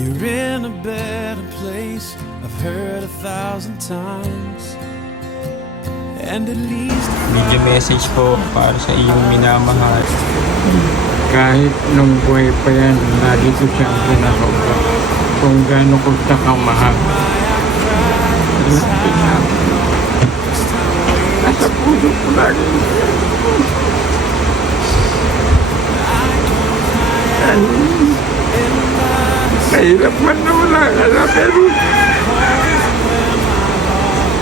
You're in a better place, I've heard 1,000 times. And at least Video message po para sa iyong minamahal. Kahit nung buhay pa yan, lagi ko siyang pinakausap kung gaano ko siya kamahal. Nasa puso ko lagi. Mahirap man na wala ka na, pero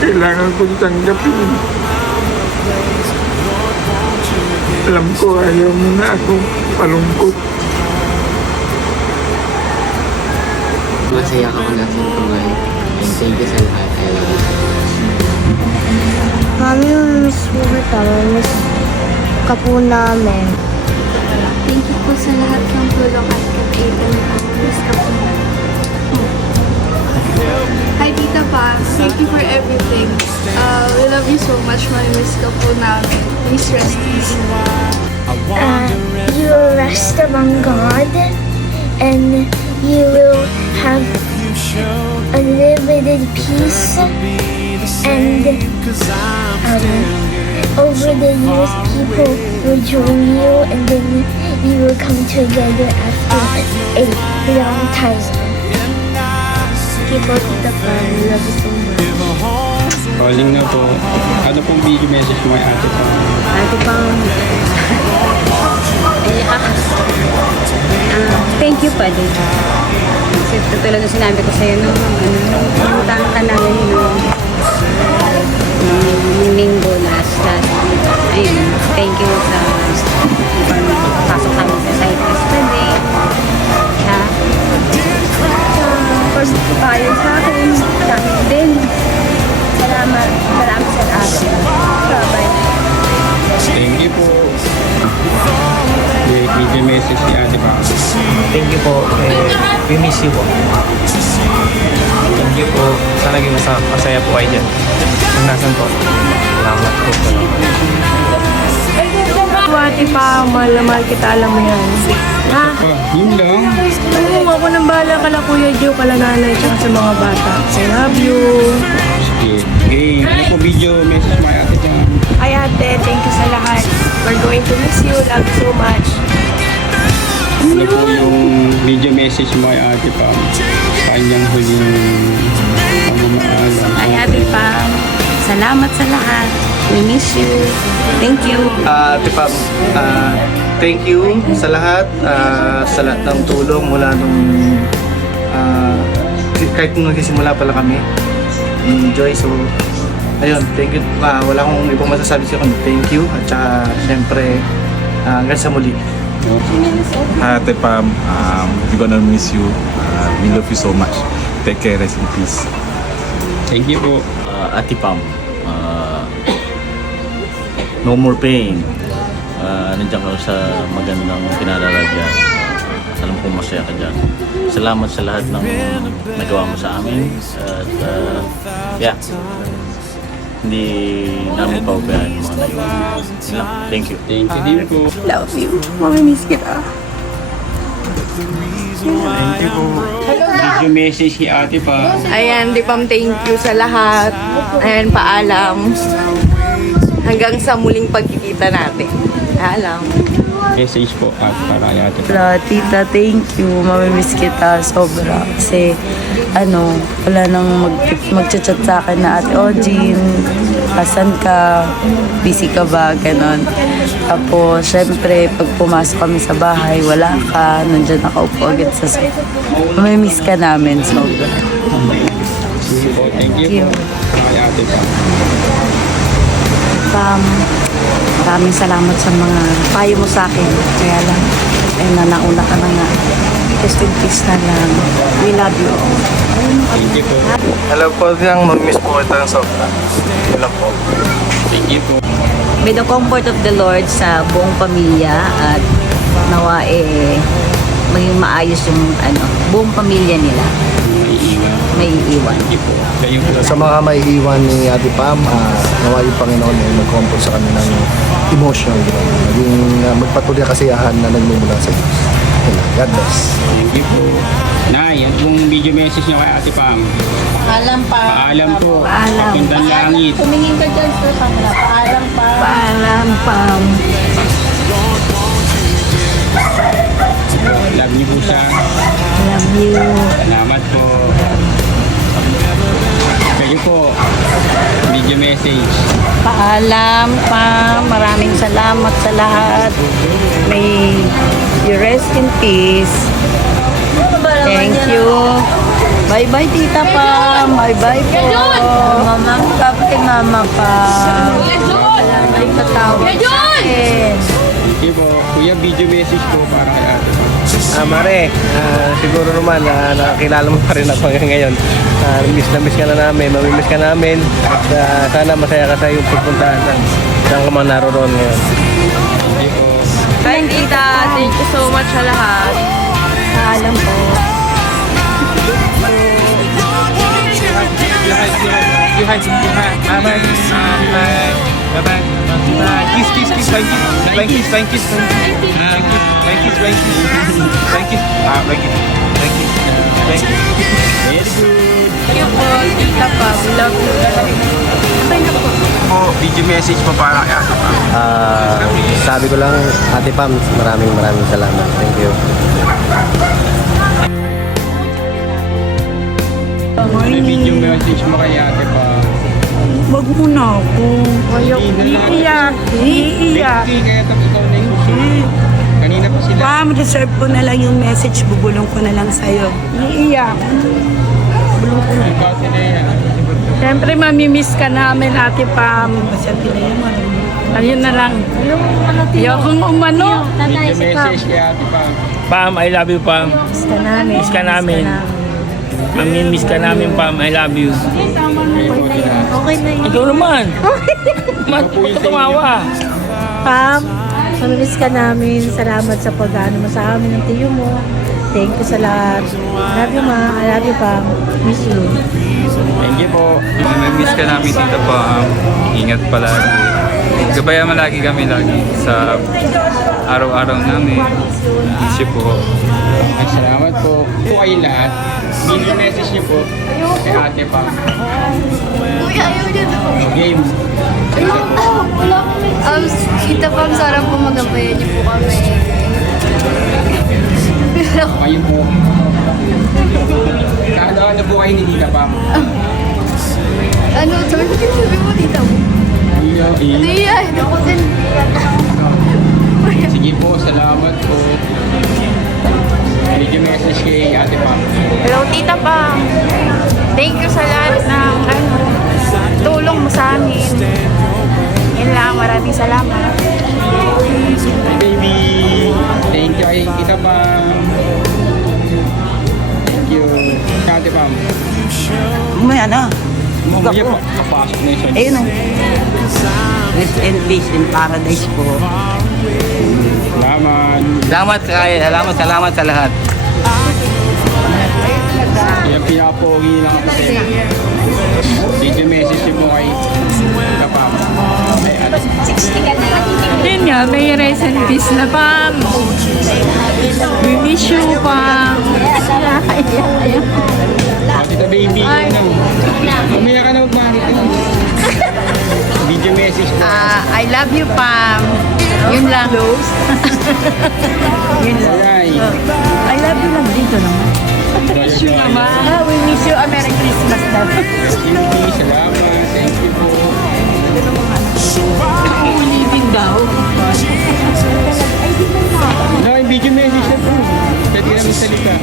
kailangan kong tanggapin. Alam ko ayaw mo na ako palungkot. Masaya ka pag aking tuloy. And thank you sa lahat. I love you. Mami, miss mo kita. Miss ka po namin. Thank you po sa lahat ng tulong at kaibigan ko. Miss ka po namin. Hi, Tita Pa. Thank you for everything. We love you so much. Miss ka po namin. Please rest easy. You will rest among God, and you will have unlimited peace, and over the years people will join you, and then you will come together after a long time. Keep up with the fun. We love you so much. Calling na po. Ano pong video message mo kay ate po? Ate Pam, thank you pa din. Kasi tulad na sinabi ko sa'yo nung pinuntahan ka namin nung linggo last. Ayun, thank you sa pasok kami sa site yesterday. Ha? First tayo sa akin, sa akin din. Salamat sa ate. Bye-bye. Thank you po. Video message si ate pa. Thank you po. We miss you po. Thank you po. Sana naging masaya po kayo dyan. Kung nasan po. Salamat po. Ate pa, mahal na mahal kita, alam mo yan. Ha? Yun lang. Alam mo, ako nang bahala kala Kuya Joe, kala nanay, tsaka sa mga bata. I love you. Sige. Okay. Ano po video message mo kay ate dyan? Ay ate, thank you sa lahat. We're going to miss you. Love you so much. Ano po yung video message mo kay ate pa? Sa kanyang huling pagmamaalam. Ay, ate Pam, salamat sa lahat. We miss you. Thank you. Ate Pam, thank you sa lahat ng tulong mula nung kahit nung nagsisimula pala kami ni Joy. So, ayun, thank you. Wala akong ibang masasabi siya kundi thank you. At saka, syempre, hanggang sa muli. Hi Ate Pam, we're gonna miss you. We love you so much. Take care, rest in peace. Thank you po. Ate Pam, no more pain. Nandiyan ka sa magandang pinalalagyan. Alam kong masaya ka dyan. Salamat sa lahat ng nagawa mo sa amin. At yeah, hindi namin paubayan yung mga nagawa. Thank you. Thank you din po. Love you. Mamimiss kita. Thank you po. Video message si ate pa. Ayan, Di Pam, thank you sa lahat. Ayan, paalam. Hanggang sa muling pagkikita natin. Paalam. Message po at para kay ate pa. Tita, thank you. Mamimiss kita sobra. Kasi, wala nang mag-chat sa akin na ate, Jean, asan ka? Busy ka ba? Ganon. Tapos, syempre, pag pumasok kami sa bahay, wala ka. Nandiyan nakaupo agad sa sofa. Mamimiss ka namin sobra. Thank you po. Kay ate pa. Maraming salamat sa mga payo mo sa akin. Kaya lang, nauna ka na nga. Just in peace na lang. We love you all. Thank you po. Hello po, diyang mag-miss po kita ng sobra. Yun lang po. Thank you po. May the comfort of the Lord sa buong pamilya at nawa maging maayos yung buong pamilya nila. May iiwan. Thank you po. Kayo po. Sa mga maiiwan ni Ate Pam, nawa yung Panginoon ay mag-comfort sa kanilang emotion. Maging magpatuloy kasiyahan na nagmumula sa Diyos. God bless. Thank you po. Nay, ano pong video message niyo kay Ate Pam? Paalam pa. Paalam po. Paalam. Pagandang langit. Tumingin ka dyan sa camera. Paalam pa. Paalam pa. Love niyo po siya. Love you. Salamat po. Kayo po, video message. Paalam pa. Maraming salamat sa lahat. May you rest in peace. Thank you. Bye-bye, Tita Pam. Bye-bye po. Mama ka kay Mama Pam. May patawag sa akin. Sige po, kuya, video message po para kay Ate. Mare, siguro naman nakakilala mo pa rin ako ngayon. Miss na miss ka na namin, mamimiss ka namin. At sana masaya ka sa iyong pupuntahan saan ka man naroon ngayon. Sige po. Hi, Tita. Thank you so much sa lahat. Paalam po. Kiss, kiss, kiss, flying kiss, flying kiss, flying kiss, flying kiss, flying kiss, flying kiss, flying kiss, flying kiss, flying kiss, flying kiss. Very good. Thank you po, Tita Pam. Love you. Okay na po. Po, video message po para kay Ate Pam. Sabi ko lang, Ate Pam, maraming salamat. Thank you. May video message mo kay Ate Pam. Wag mo na ako. Iiyak. Iiyak. Bexy, kaya ikaw na yung kanina pa sila. Pam, reserve ko na lang yung message. Bubulong ko na lang sa'yo. Iiyak. Ikaw sila yan. Siyempre, mamimiss ka namin, Ate Pam. Ayun na lang. Ayokong umano. Video message kay Ate Pam. Pam, I love you, Pam. Miss ka namin. Miss ka namin. Mamimiss ka namin, Pam. I love you. Okay na yun. Ikaw naman. Ba't ka tumawa? Pam, mamimiss ka namin. Salamat sa pag-ano mo sa amin ng tiyo mo. Thank you sa lahat. Love you, Ma. I love you, Pam. Miss you. Thank you po. Miss ka namin dito pa. Ingat palagi. Gabayan mo lagi kami lagi sa araw-araw namin. Miss you po. Ay, salamat po. Po kayo lahat. Video message niyo po kay Ate Pam. Kuya, ayaw niya daw. Game. Tita Pam, sana po magabayan niyo po kami. Kayo po. Ano po kayo ni Tita Pam? Ano, sabi mo, Tita mo? Ano yan? Ako din. Sige po, salamat po. Video message kay Ate Pam. Hello, Tita Pam. Thank you sa lahat ng tulong mo sa amin. Yun lang, maraming salamat. Baby, thank you kay Tita Pam. Thank you. Ate Pam. May ano? Mamaya pa, kapasok na yung Ayun o. Rest in peace in paradise po. Salamat. Salamat sa lahat. Yan pinapogi lang ako sa inyo. Video message niyo po kay Tita Pam. Yun nga, may rest in peace na, Pam. We miss you, Pam. Tita Baby, mamaya ka na magmahit. Video message po. I love you, Pam. Yun lang. Yun lang. Ay. I love you lang dito naman. Miss you naman. We miss you. Merry Christmas daw. Salamat. Thank you po. Ulitin daw. No, yung video message na po. Pwede ka namin salita.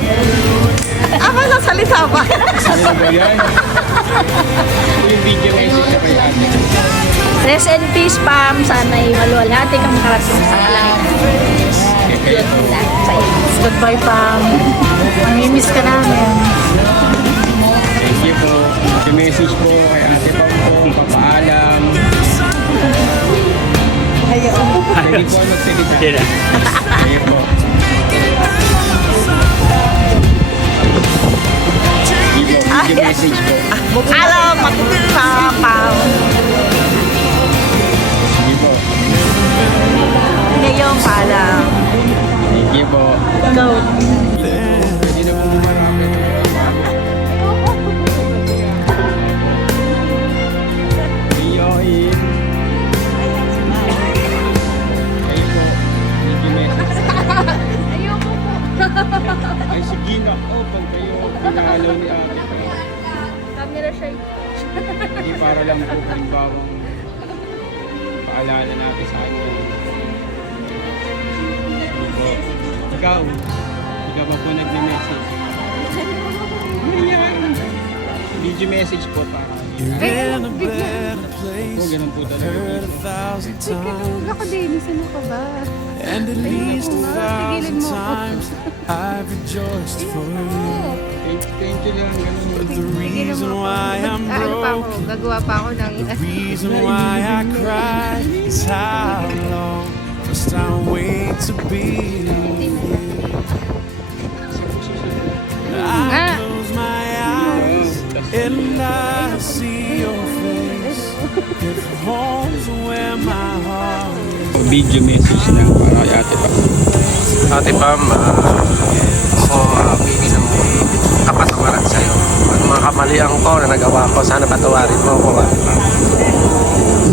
Ako sasalita pa. Ano ba yan? Yung video message na kay Ate. Rest in peace, Pam. Sana'y maluwalhati kang makarating sa langit. Goodbye, Pam. Mamimiss ka namin. Thank you po. Yung message po kay Ate Pam po. Papaalam. Pwede po magsalita. Ayaw po. Yung message po. Alam, magpapam. Sige po. Ngayong paalam. Thank you po. Go. Pwede na po bumarap. Ay, sige na. Pag kayo pinalo ni ate. Camera shy. Hindi para lang po halimbawa paalala natin sa kanya. Ikaw ba po nag-message? Ayan. Video message po para. You're in a better place. Ganun po I've heard 1,000 times. Ako din, sino ka ba? And at least 1,000 times I've rejoiced for you. Thank you lang. But the reason why I'm Ano pa ako? broken, Gagawa pa ako ng... the reason why I cry is how long must I wait to be with you? I close my eyes and I see your face. If home's where my heart is. Video message lang para kay Ate Pam. Ate Pam, ako humingi ng kapatawaran sa'yo. At mga kamalian ko na nagawa ko, sana patawarin mo ako, Ate Pam.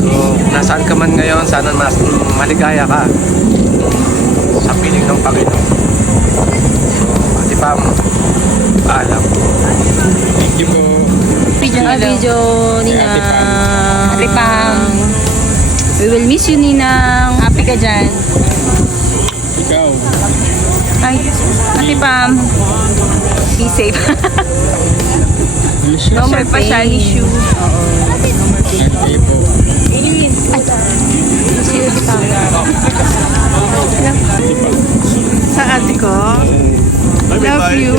So, nasaan ka man ngayon, sana mas maligaya ka sa piling ng Panginoon. So, Ate Pam, paalam. Thank you po. Video, Ninang. Ate Pam. We will miss you, Ninang. Happy ka dyan. Ikaw. Ay, Ate Pam. Be safe. No more pa siya, issue. Okay po. Sa ate ko, love you.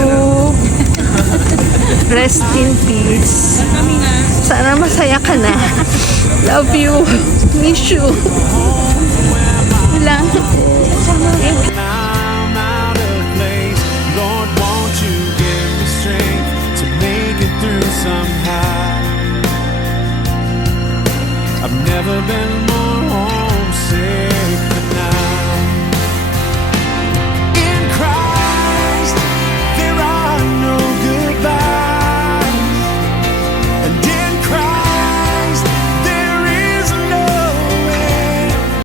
Rest in peace. Sana masaya ka na. Love you. Miss you. Lang.